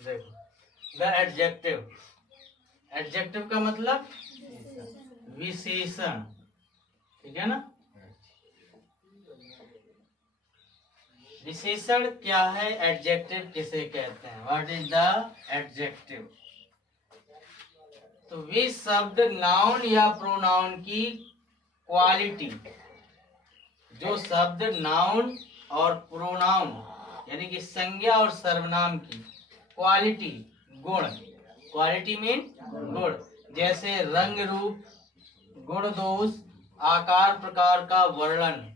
देखो, the adjective, adjective का मतलब विशेषण, ठीक है ना। विशेषण क्या है, एडजेक्टिव किसे कहते हैं, व्हाट इज द एडजेक्टिव। तो वे शब्द नाउन या प्रोनाउन की क्वालिटी, जो शब्द नाउन और प्रोनाउन यानी कि संज्ञा और सर्वनाम की क्वालिटी, गुण, क्वालिटी मीन गुण, जैसे रंग रूप, गुण दोष, आकार प्रकार का वर्णन,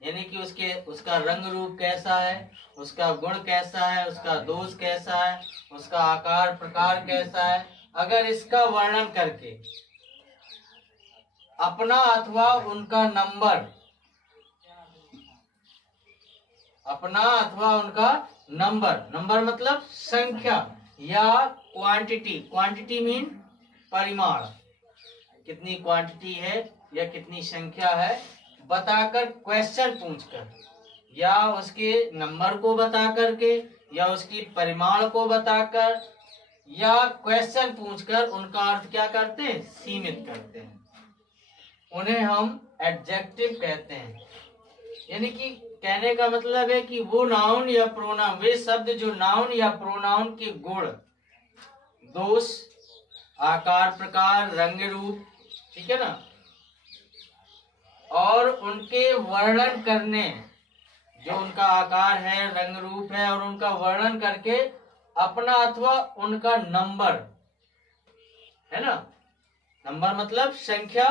यानी कि उसका रंग रूप कैसा है, उसका गुण कैसा है, उसका दोष कैसा है, उसका आकार प्रकार कैसा है, अगर इसका वर्णन करके अपना अथवा उनका नंबर, अपना अथवा उनका नंबर, नंबर मतलब संख्या या क्वांटिटी, क्वांटिटी मीन परिमाण, कितनी क्वांटिटी है या कितनी संख्या है, बताकर, क्वेश्चन पूछकर, या उसके नंबर को बता करके, या उसकी परिमाण को बताकर, या क्वेश्चन पूछकर उनका अर्थ क्या करते हैं, सीमित करते हैं, उन्हें हम एडजेक्टिव कहते हैं। यानी कि कहने का मतलब है कि वो नाउन या प्रोनाउन, वे शब्द जो नाउन या प्रोनाउन के गुण, दोष, आकार प्रकार, रंग रूप, ठीक है ना, और उनके वर्णन करने, जो उनका आकार है, रंग रूप है, और उनका वर्णन करके अपना अथवा उनका नंबर, है ना, नंबर मतलब संख्या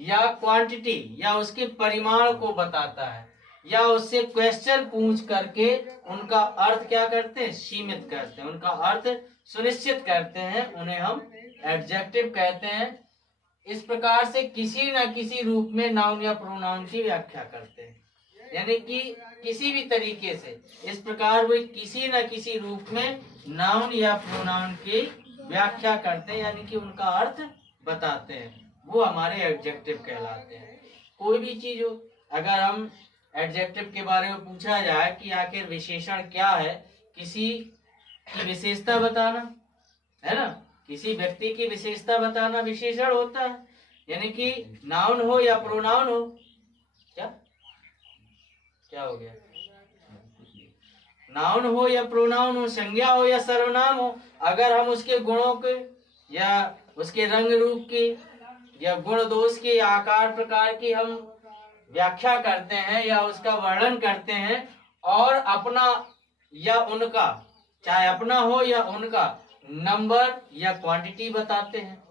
या क्वांटिटी या उसके परिमाण को बताता है, या उससे क्वेश्चन पूछ करके उनका अर्थ क्या करते हैं, सीमित करते हैं, उनका अर्थ सुनिश्चित करते हैं, उन्हें हम एडजेक्टिव कहते हैं। इस प्रकार से किसी न किसी रूप में नाउन या प्रोनाउन की व्याख्या करते हैं, यानी कि किसी भी तरीके से इस प्रकार वे किसी न किसी रूप में नाउन या प्रोनाउन की व्याख्या करते हैं, यानी कि उनका अर्थ बताते हैं, वो हमारे एडजेक्टिव कहलाते हैं। कोई भी चीज हो, अगर हम एडजेक्टिव के बारे में पूछा जाए कि आखिर विशेषण क्या है, किसी की विशेषता बताना, है ना, किसी व्यक्ति की विशेषता बताना विशेषण होता है, यानी कि नाउन हो या प्रोनाउन हो, क्या क्या हो गया, नाउन हो या प्रोनाउन हो, संज्ञा हो या सर्वनाम हो, अगर हम उसके गुणों के या उसके रंग रूप की या गुण दोष की या आकार प्रकार की हम व्याख्या करते हैं या उसका वर्णन करते हैं, और अपना या उनका, चाहे अपना हो या उनका, नंबर या क्वांटिटी बताते हैं,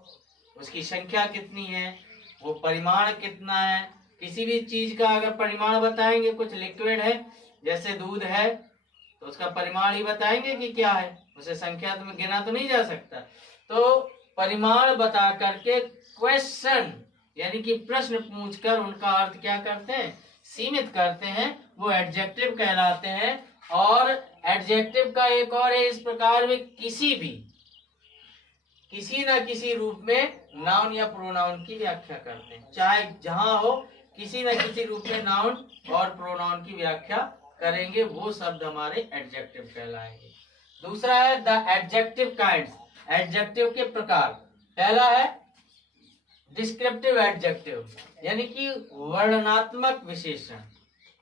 उसकी संख्या कितनी है, वो परिमाण कितना है, किसी भी चीज का अगर परिमाण बताएंगे, कुछ लिक्विड है जैसे दूध है तो उसका परिमाण ही बताएंगे कि क्या है, उसे संख्या में गिना तो नहीं जा सकता, तो परिमाण बता करके क्वेश्चन यानी कि प्रश्न पूछकर उनका अर्थ क्या करते हैं, सीमित करते हैं, वो एडजेक्टिव कहलाते हैं। और एडजेक्टिव का एक और है, इस प्रकार में किसी न किसी रूप में नाउन या प्रोनाउन की व्याख्या करते हैं, चाहे जहां हो किसी न किसी रूप में नाउन और प्रोनाउन की व्याख्या करेंगे, वो शब्द हमारे एडजेक्टिव कहलाएंगे। दूसरा है द एडजेक्टिव काइंड्स, एडजेक्टिव के प्रकार। पहला है डिस्क्रिप्टिव एडजेक्टिव, यानी कि वर्णनात्मक विशेषण,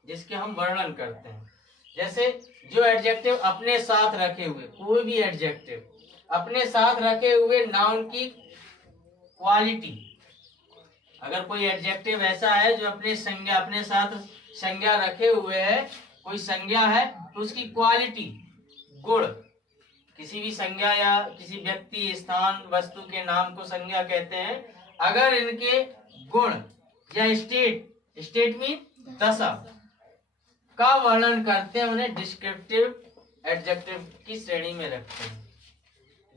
जिसके हम वर्णन करते हैं, जैसे जो एडजेक्टिव अपने साथ रखे हुए, कोई भी एडजेक्टिव अपने साथ रखे हुए नाउन की क्वालिटी, अगर कोई एडजेक्टिव ऐसा है जो अपने साथ संज्ञा रखे हुए है, कोई संज्ञा है तो उसकी क्वालिटी, गुण, किसी भी संज्ञा या किसी व्यक्ति, स्थान, वस्तु के नाम को संज्ञा कहते हैं, अगर इनके गुण या स्टेट मीन दशा का वर्णन करते हैं, उन्हें डिस्क्रिप्टिव एडजेक्टिव की श्रेणी में रखते हैं।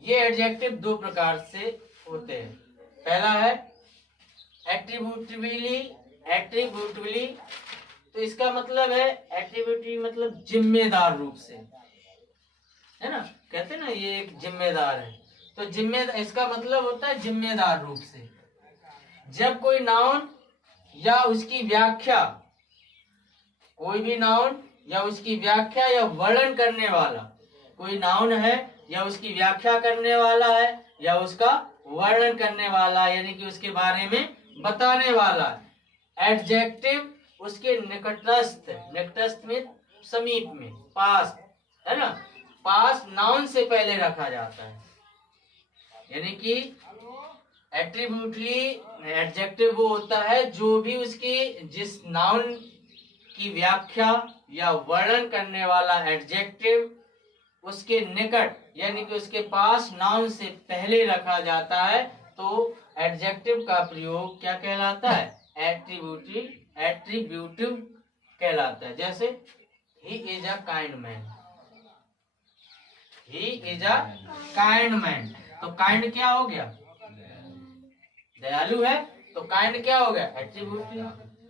ये एडजेक्टिव दो प्रकार से होते हैं। पहला है एट्रीब्यूटिवली, तो इसका मतलब है एट्रीब्यूटिव मतलब जिम्मेदार रूप से, है ना, कहते हैं ना ये एक जिम्मेदार है, तो जिम्मेदार, इसका मतलब होता है जिम्मेदार रूप से। जब कोई नाउन या उसकी व्याख्या, कोई भी नाउन या उसकी व्याख्या या वर्णन करने वाला कोई नाउन है या उसकी व्याख्या करने वाला है या उसका वर्णन करने वाला, यानी कि उसके बारे में बताने वाला। एडजेक्टिव उसके निकटस्थ, निकटस्थ में समीप में, पास, है ना, पास नाउन से पहले रखा जाता है। यानी कि एट्रीब्यूटली एडजेक्टिव वो होता है जो भी उसकी जिस नाउन की व्याख्या या वर्णन करने वाला एडजेक्टिव उसके निकट यानी कि उसके पास नाउन से पहले रखा जाता है, तो एडजेक्टिव का प्रयोग क्या कहलाता है? एट्रीब्यूटिव कहलाता है। जैसे he is a kind man, he is a kind man, तो काइंड क्या हो गया? दयालु है, तो काइंड क्या हो गया? एट्रीब्यूटिव,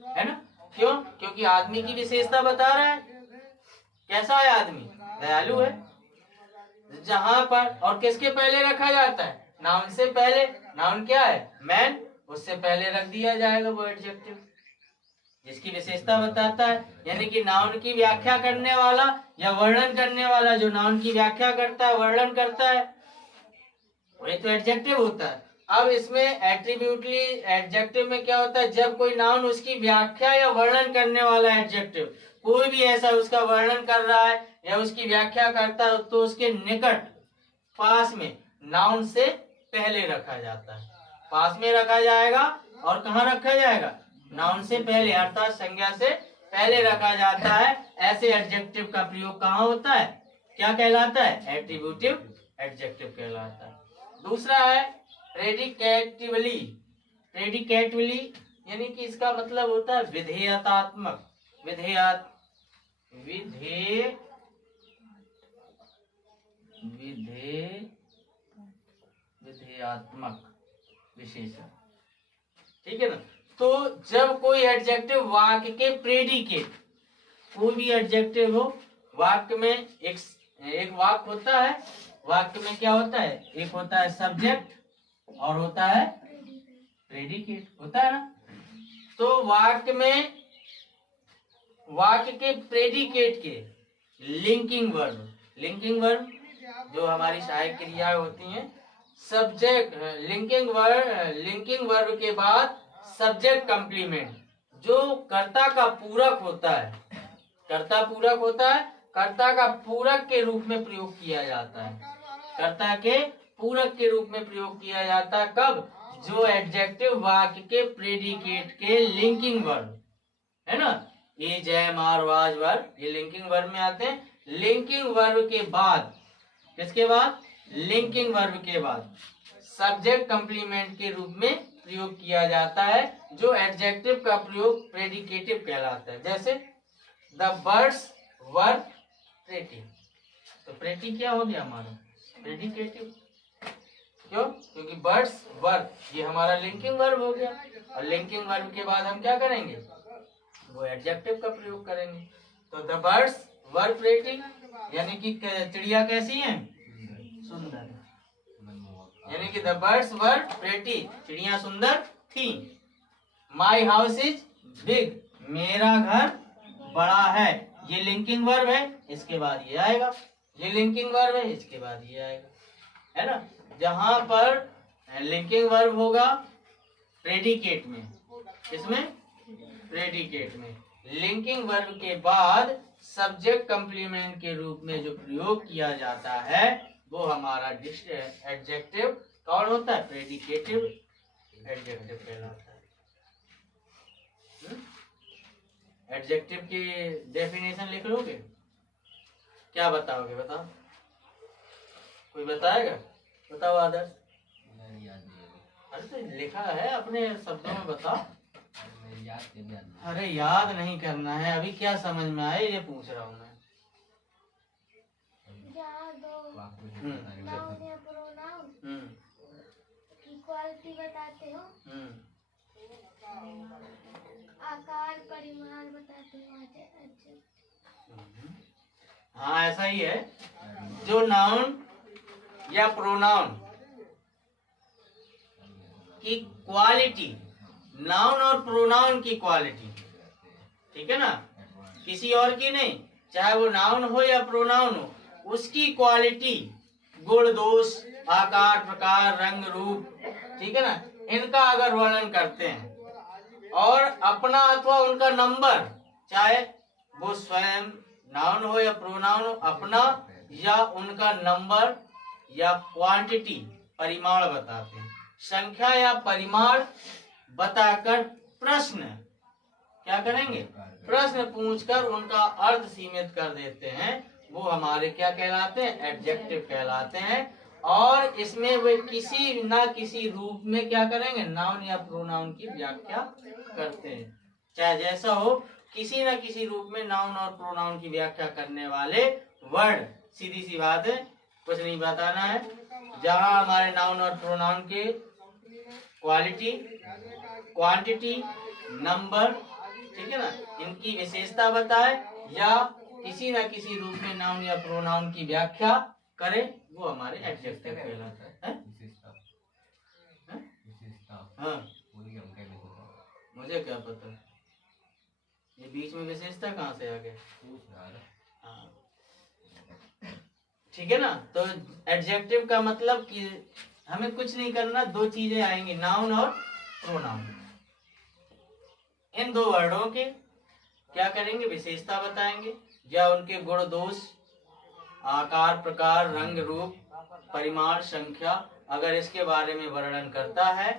है ना। क्यों? क्योंकि आदमी की विशेषता बता रहा है। कैसा है आदमी? दयालु है। जहां पर और किसके पहले रखा जाता है? नाउन से पहले। नाउन क्या है? मैन, उससे पहले रख दिया जाएगा वो एडजेक्टिव जिसकी विशेषता बताता है। यानी कि नाउन की व्याख्या करने वाला या वर्णन करने वाला, जो नाउन की व्याख्या करता है, वर्णन करता है, वही तो एडजेक्टिव होता है। अब इसमें एट्रीब्यूटली एडजेक्टिव में क्या होता है? जब कोई नाउन उसकी व्याख्या या वर्णन करने वाला एडजेक्टिव कोई भी ऐसा उसका वर्णन कर रहा है या उसकी व्याख्या करता है, तो उसके निकट पास में नाउन से पहले रखा जाता है। पास में रखा जाएगा और कहाँ रखा जाएगा? नाउन से पहले, अर्थात संज्ञा से पहले रखा जाता है। ऐसे एडजेक्टिव का प्रयोग कहाँ होता है? क्या कहलाता है? एट्रीब्यूटिव एडजेक्टिव कहलाता है। दूसरा है प्रेडिकेटिवली। प्रेडिकेटिवली यानी कि इसका मतलब होता है विधेयतात्मक, विधेयात्मक विशेषण, ठीक है ना। तो जब कोई एडजेक्टिव वाक्य के प्रेडिकेट, कोई भी एडजेक्टिव हो, वाक्य में एक वाक्य होता है, वाक्य में क्या होता है? एक होता है सब्जेक्ट और होता है प्रेडिकेट, होता है ना। तो वाक्य के प्रेडिकेट के लिंकिंग वर्ब जो हमारी सहायक क्रियाएं होती हैं, सब्जेक्ट लिंकिंग वर्ब के बाद सब्जेक्ट कंप्लीमेंट, जो कर्ता का पूरक होता है, कर्ता का पूरक के रूप में प्रयोग किया जाता है। कर्ता के पूरक के रूप में प्रयोग किया जाता है कब? जो एडजेक्टिव वाक्य के प्रेडिकेट के लिंकिंग वर्ब, है ना, इज, एम, आर, वाज, वर, ये लिंकिंग वर्ब में आते हैं। लिंकिंग वर्ब के बाद, किसके बाद? लिंकिंग वर्ब के बाद सब्जेक्ट कंप्लीमेंट के रूप में प्रयोग किया जाता है, जो एडजेक्टिव का प्रयोग प्रेडिकेटिव कहलाता है। जैसे द बर्ड्स वर प्रेटी, तो प्रेटी क्या हो गया हमारा? प्रेडिकेटिव। क्यों? क्योंकि बर्ड्स वर ये हमारा लिंकिंग वर्ब हो गया, और लिंकिंग वर्ब के बाद हम क्या करेंगे? वो एडजेक्टिव का प्रयोग करेंगे। तो द बर्ड्स वर प्रेटी यानी कि चिड़िया कैसी है? सुंदर। यानी कि द बर्ड्स वर प्रेटी, चिड़िया सुंदर थी। माई हाउस इज बिग, मेरा घर बड़ा है, ये लिंकिंग वर्ब है, इसके बाद ये आएगा। ये लिंकिंग वर्ब है, इसके बाद ये आएगा, है ना। जहां पर लिंकिंग वर्ब होगा प्रेडिकेट में, किसमें? प्रेडिकेट में। लिंकिंग वर्ब के बाद सब्जेक्ट कंप्लीमेंट के रूप में जो प्रयोग किया जाता है वो हमारा एडजेक्टिव कौन होता है? प्रेडिकेटिव एडजेक्टिव कहलाता है। एडजेक्टिव की डेफिनेशन लिख लोगे? क्या बताओगे? बताओ, कोई बताएगा? बताओ आदर्श। अरे तो लिखा है, अपने शब्दों में बताओ। अरे याद नहीं करना है, अभी क्या समझ में आए ये पूछ रहा हूँ मैं। इक्वालिटी बताते हो, आकार परिमाण बताते हो। हाँ ऐसा ही है। जो नाउन या प्रोनाउन की क्वालिटी, नाउन और प्रोनाउन की क्वालिटी, ठीक है ना, किसी और की नहीं, चाहे वो नाउन हो या प्रोनाउन हो, उसकी क्वालिटी गुण दोष, आकार प्रकार, रंग रूप, ठीक है ना, इनका अगर वर्णन करते हैं और अपना अथवा उनका नंबर, चाहे वो स्वयं नाउन हो या प्रोनाउन हो, अपना या उनका नंबर या क्वांटिटी परिमाण बताते हैं, संख्या या परिमाण बताकर प्रश्न क्या करेंगे, प्रश्न पूछकर उनका अर्थ सीमित कर देते हैं, वो हमारे क्या कहलाते हैं, एडजेक्टिव कहलाते हैं। और इसमें वे किसी ना किसी रूप में क्या करेंगे, नाउन या प्रोनाउन की व्याख्या करते हैं, चाहे जैसा हो, किसी न किसी रूप में नाउन और प्रोनाउन की व्याख्या करने वाले वर्ड, सीधी सी बात है, कुछ नहीं बताना है। जहां हमारे नाउन और प्रोनाउन के क्वालिटी, क्वांटिटी, नंबर, ठीक है ना, इनकी विशेषता बताए या किसी न किसी रूप में नाउन या प्रोनाउन की व्याख्या करे, वो हमारे एडजेक्टिव कहलाता है। हाँ, मुझे क्या पता, ये बीच में विशेषता कहाँ से आ गया। हाँ, ठीक है ना। तो एडजेक्टिव का मतलब कि हमें कुछ नहीं करना, दो चीजें आएंगी, नाउन और प्रोनाउन। इन दो वर्डों के क्या करेंगे, विशेषता बताएंगे, या उनके गुण दोष, आकार प्रकार, रंग रूप, परिमाण, संख्या, अगर इसके बारे में वर्णन करता है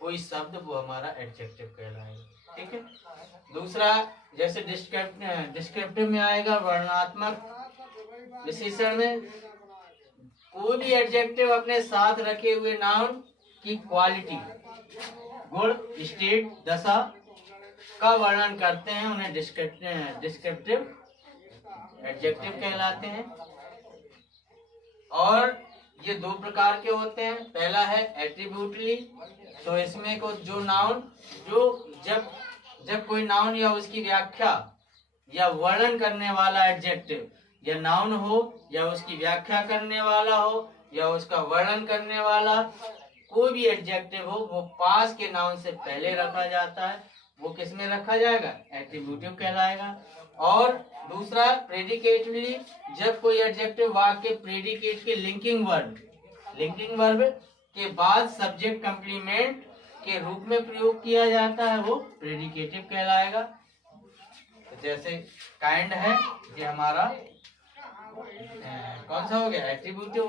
कोई शब्द, वो हमारा एडजेक्टिव कहलाएगा, ठीक है। दूसरा, जैसे डिस्क्रिप्टिव में आएगा, वर्णनात्मक विशेषण में कोई भी एडजेक्टिव अपने साथ रखे हुए नाउन की क्वालिटी, गुण, स्टेट, दशा का वर्णन करते हैं, उन्हें डिस्क्रिप्टिव एडजेक्टिव कहलाते हैं। और ये दो प्रकार के होते हैं, पहला है एट्रीब्यूटली, तो इसमें को जो नाउन, जो जब कोई नाउन या उसकी व्याख्या या वर्णन करने वाला एडजेक्टिव या नाउन हो या उसकी व्याख्या करने वाला हो या उसका वर्णन करने वाला कोई भी एडजेक्टिव हो, वो पास के नाउन से पहले रखा जाता है, वो किस में रखा जाएगा, एट्रीब्यूटिव कहलाएगा। और दूसरा प्रेडिकेटली, जब कोई एडजेक्टिव वाक्य के प्रेडिकेट के लिंकिंग वर्ब के बाद सब्जेक्ट कंप्लीमेंट के रूप में प्रयोग किया जाता है, वो प्रेडिकेटिव कहलाएगा। तो जैसे काइंड है, ये हमारा कौन सा हो गया, एट्रीब्यूटिव।